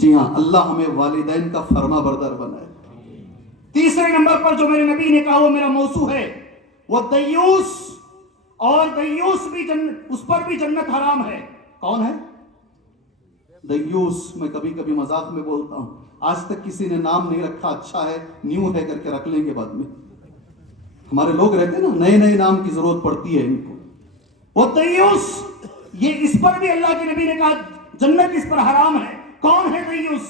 جی ہاں، اللہ ہمیں والدین کا فرما بردار بنائے۔ تیسرے نمبر پر جو میرے نبی نے کہا وہ میرا موضوع ہے، وہ دیوس، اور دیوس بھی اس پر بھی جنت حرام ہے۔ کون ہے دیوس؟ میں کبھی کبھی مذاق میں بولتا ہوں، آج تک کسی نے نام نہیں رکھا، اچھا ہے نیو ہے کر کے رکھ لیں گے بعد میں۔ ہمارے لوگ رہتے ہیں نا، نئے نئے نام کی ضرورت پڑتی ہے ان کو۔ وہ دیوس، یہ اس پر بھی اللہ کے نبی نے کہا جنت اس پر حرام ہے۔ کون ہے دیوس؟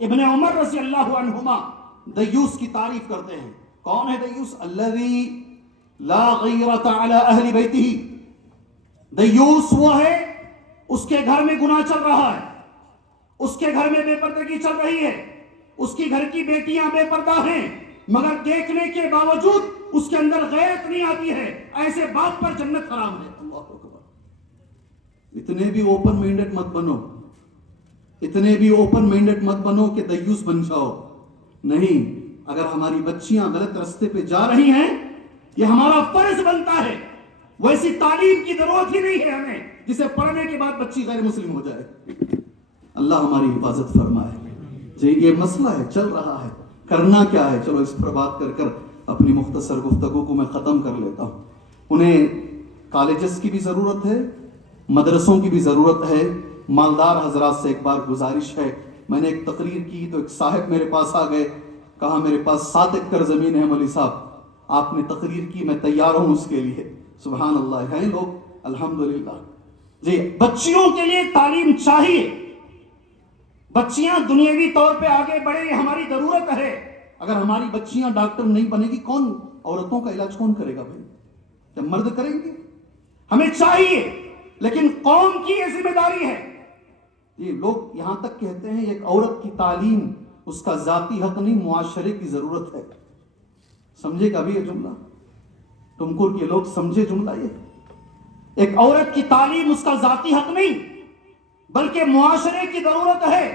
ابن عمر رضی اللہ عنہما دیوس کی تعریف کرتے ہیں۔ کون ہے دیوس؟ الذی لا غیرۃ علی اہل بیتہ۔ دیوس وہ ہے اس کے گھر میں گناہ چل رہا ہے، اس کے گھر میں بے پردگی چل رہی ہے، اس کی گھر کی بیٹیاں بے پردہ ہیں، مگر دیکھنے کے باوجود اس کے اندر غیرت نہیں آتی ہے، ایسے باپ پر جنت حرام ہے۔ اللہ اکبر۔ اتنے بھی اوپن مائنڈڈ مت بنو، اتنے بھی اوپن مائنڈڈ مت بنو کہ دیوس بن جاؤ۔ نہیں، اگر ہماری بچیاں غلط راستے پہ جا رہی ہیں، یہ ہمارا فرض بنتا ہے۔ ویسی تعلیم کی ضرورت ہی نہیں ہے ہمیں جسے پڑھنے کے بعد بچی غیر مسلم ہو جائے۔ اللہ ہماری حفاظت فرمائے۔ جی یہ مسئلہ ہے، چل رہا ہے، کرنا کیا ہے؟ چلو اس پر بات کر کر اپنی مختصر گفتگو کو میں ختم کر لیتا ہوں۔ انہیں کالجز کی بھی ضرورت ہے، مدرسوں کی بھی ضرورت ہے۔ مالدار حضرات سے ایک بار گزارش ہے، میں نے ایک تقریر کی تو ایک صاحب میرے پاس آ گئے، کہا میرے پاس 7 ایکڑ زمین ہے مولوی صاحب، آپ نے تقریر کی، میں تیار ہوں اس کے لیے۔ سبحان اللہ، ہیں لوگ الحمدللہ۔ جی بچیوں کے لیے تعلیم چاہیے، بچیاں دنیاوی طور پہ آگے بڑھے، یہ ہماری ضرورت ہے۔ اگر ہماری بچیاں ڈاکٹر نہیں بنے گی، کون عورتوں کا علاج کون کرے گا بھائی؟ جب مرد کریں گے؟ ہمیں چاہیے، لیکن قوم کی یہ ذمہ داری ہے۔ یہ لوگ یہاں تک کہتے ہیں ایک عورت کی تعلیم اس کا ذاتی حق نہیں، معاشرے کی ضرورت ہے۔ سمجھے گا بھی یہ جملہ؟ ٹمکور کے لوگ سمجھے جملہ یہ؟ ایک عورت کی تعلیم اس کا ذاتی حق نہیں بلکہ معاشرے کی ضرورت ہے۔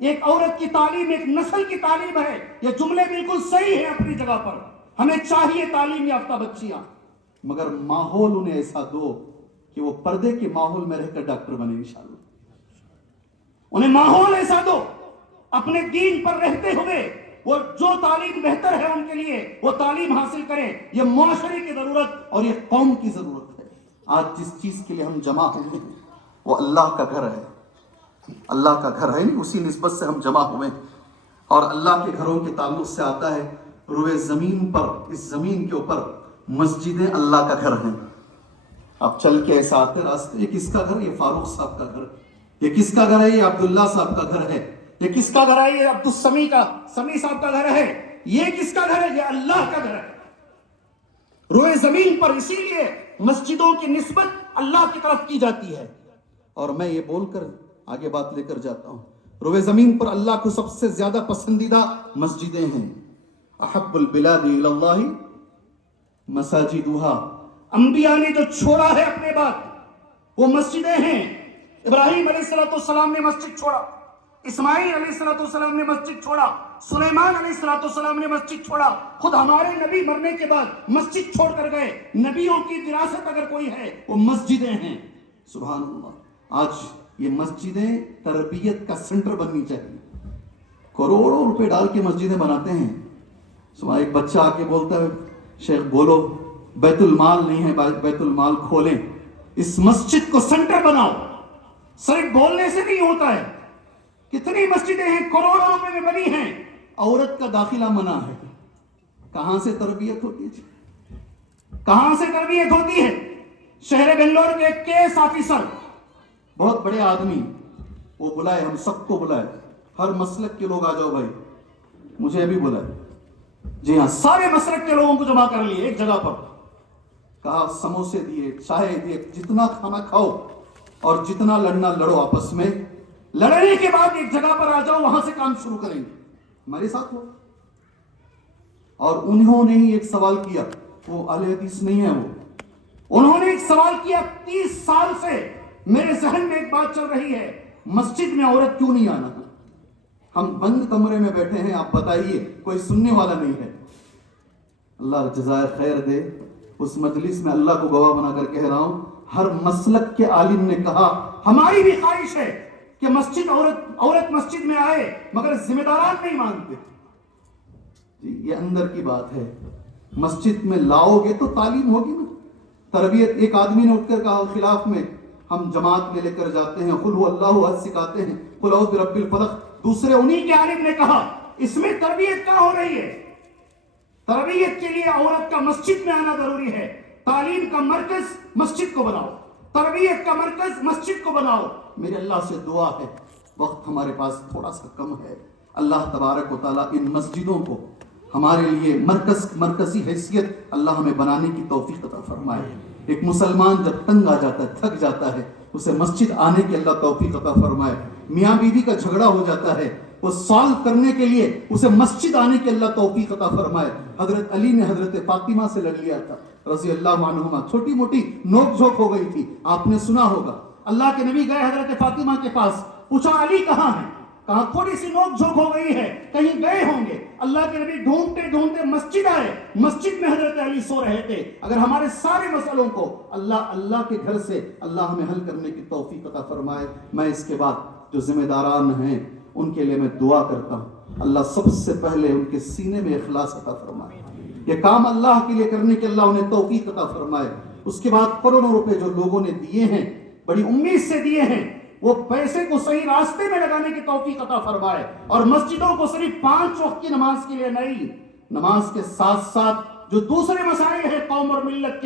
ایک عورت کی تعلیم ایک نسل کی تعلیم ہے۔ یہ جملے بالکل صحیح ہیں اپنی جگہ پر، ہمیں چاہیے تعلیم یافتہ بچیاں، مگر ماحول انہیں ایسا دو کہ وہ پردے کے ماحول میں رہ کر ڈاکٹر بنے انشاءاللہ۔ انہیں ماحول ایسا دو اپنے دین پر رہتے ہوئے وہ جو تعلیم بہتر ہے ان کے لیے وہ تعلیم حاصل کریں۔ یہ معاشرے کی ضرورت اور یہ قوم کی ضرورت ہے۔ آج جس چیز کے لیے ہم جمع ہوئے ہیں وہ اللہ کا گھر ہے، اللہ کا گھر ہے، اسی نسبت سے ہم جمع ہوئے ہیں۔ اور اللہ کے گھروں کے تعلق سے آتا ہے، روئے زمین پر، اس زمین کے اوپر مسجدیں اللہ کا گھر ہیں۔ اب چل کے ایسا آتے راستے، یہ کس کا گھر؟ یہ فاروق صاحب کا گھر۔ یہ کس کا گھر ہے؟ یہ عبداللہ صاحب کا گھر ہے۔ یہ کس کا گھر ہے؟ یہ عبدالسمی صاحب کا گھر ہے۔ یہ کس کا گھر ہے؟ یہ اللہ کا گھر ہے روئے زمین پر۔ اسی لیے مسجدوں کی نسبت اللہ کی طرف کی جاتی ہے۔ اور میں یہ بول کر آگے بات لے کر جاتا ہوں، روئے زمین پر اللہ کو سب سے زیادہ پسندیدہ مسجدیں ہیں۔ احب البلاد الی اللہ مساجدھا۔ انبیاء نے جو چھوڑا ہے اپنے بعد وہ مسجدیں ہیں۔ ابراہیم علیہ السلام نے مسجد چھوڑا، اسماعیل علیہ السلام نے مسجد چھوڑا، سلیمان علیہ السلام نے مسجد چھوڑا، خود ہمارے نبی مرنے کے بعد مسجد چھوڑ کر گئے۔ نبیوں کی وراثت اگر کوئی ہے وہ مسجدیں ہیں۔ سبحان اللہ۔ آج یہ مسجدیں تربیت کا سنٹر بننی چاہیے۔ کروڑوں روپے ڈال کے مسجدیں بناتے ہیں۔ ایک بچہ آ کے بولتا ہے شیخ بولو بیت المال نہیں ہے، بیت المال کھولیں، اس مسجد کو سنٹر بناؤ۔ صرف بولنے سے نہیں ہوتا ہے، کتنی مسجدیں ہیں کروڑوں روپے میں بنی ہیں، عورت کا داخلہ منع ہے۔ کہاں سے تربیت ہوتی ہے؟ کہاں سے تربیت ہوتی ہے؟ شہر بنگلور کے ایک کیس آفیسر، بہت بڑے آدمی، وہ بلائے، ہم سب کو بلائے، ہر مسلک کے لوگ آ جاؤ بھائی، مجھے ابھی بلائے، جی ہاں سارے مسلک کے لوگوں کو جمع کر لیے ایک جگہ پر، کہا سموسے دیے، چائے دیے، جتنا کھانا کھاؤ اور جتنا لڑنا لڑو آپس میں، لڑنے کے بعد ایک جگہ پر آ جاؤ، وہاں سے کام شروع کریں گے، ہمارے ساتھ ہو۔ اور انہوں نے ہی ایک سوال کیا، وہ اہل حدیث نہیں ہے، وہ انہوں نے ایک سوال کیا، 30 سال سے میرے ذہن میں ایک بات چل رہی ہے، مسجد میں عورت کیوں نہیں آنا؟ ہم بند کمرے میں بیٹھے ہیں، آپ بتائیے، کوئی سننے والا نہیں ہے۔ اللہ جزائے خیر دے، اس مجلس میں اللہ کو گواہ بنا کر کہہ رہا ہوں، ہر مسلک کے عالم نے کہا ہماری بھی خواہش ہے کہ مسجد عورت مسجد میں آئے مگر ذمہ داران نہیں مانتے. جی یہ اندر کی بات ہے. مسجد میں لاؤ گے تو تعلیم ہوگی نا, تربیت. ایک آدمی نے اٹھ کر کہا خلاف میں, ہم جماعت میں لے کر جاتے ہیں, قل هو اللہ احد سکھاتے ہیں, قل اعوذ برب الفلق. دوسرے انہی کے عالم نے کہا اس میں تربیت کہاں ہو رہی ہے؟ تربیت کے لیے عورت کا مسجد میں آنا ضروری ہے. تعلیم کا مرکز مسجد کو بناؤ, تربیت کا مرکز مسجد کو بناؤ. میرے اللہ سے دعا ہے, وقت ہمارے پاس تھوڑا سا کم ہے, اللہ تبارک و تعالیٰ ان مسجدوں کو ہمارے لیے مرکزی حیثیت اللہ ہمیں بنانے کی توفیق عطا فرمائے. ایک مسلمان جب تنگ آ جاتا ہے, تھک جاتا ہے, اسے مسجد آنے کی اللہ توفیق عطا فرمائے. میاں بیوی کا جھگڑا ہو جاتا ہے, وہ سالو کرنے کے لیے اسے مسجد آنے کی اللہ توفیق عطا فرمائے. حضرت علی نے حضرت فاطمہ سے لڑ لیا تھا رضی اللہ عنہما, چھوٹی موٹی نوک جھوک ہو گئی تھی, آپ نے سنا ہوگا. اللہ کے نبی گئے حضرت فاطمہ کے پاس, پوچھا علی کہاں ہے؟ کہا تھوڑی سی نوک جھوک ہو گئی ہے, کہیں گئے ہوں گے. اللہ کے نبی ڈھونڈتے ڈھونڈتے مسجد آئے, مسجد میں حضرت علی سو رہے تھے. اگر ہمارے سارے مسئلوں کو اللہ کے گھر سے اللہ ہمیں حل کرنے کی توفیق عطا فرمائے. میں اس کے بعد جو ذمہ داران ہیں ان کے لیے میں دعا کرتا ہوں, اللہ سب سے پہلے ان کے سینے میں اخلاص عطا فرمائے, یہ کام اللہ کے لیے کرنے کے اللہ انہیں توفیق عطا فرمائے. اس کے بعد کروڑوں روپے جو لوگوں نے دیے ہیں, بڑی امید سے دیے ہیں, وہ پیسے کو صحیح راستے میں لگانے کی توفیق عطا فرمائے. اور مسجدوں کو صرف 5 وقت کی نماز کے لیے نہیں, نماز کے ساتھ ساتھ جو دوسرے مسائل ہیں قوم اور ملت کے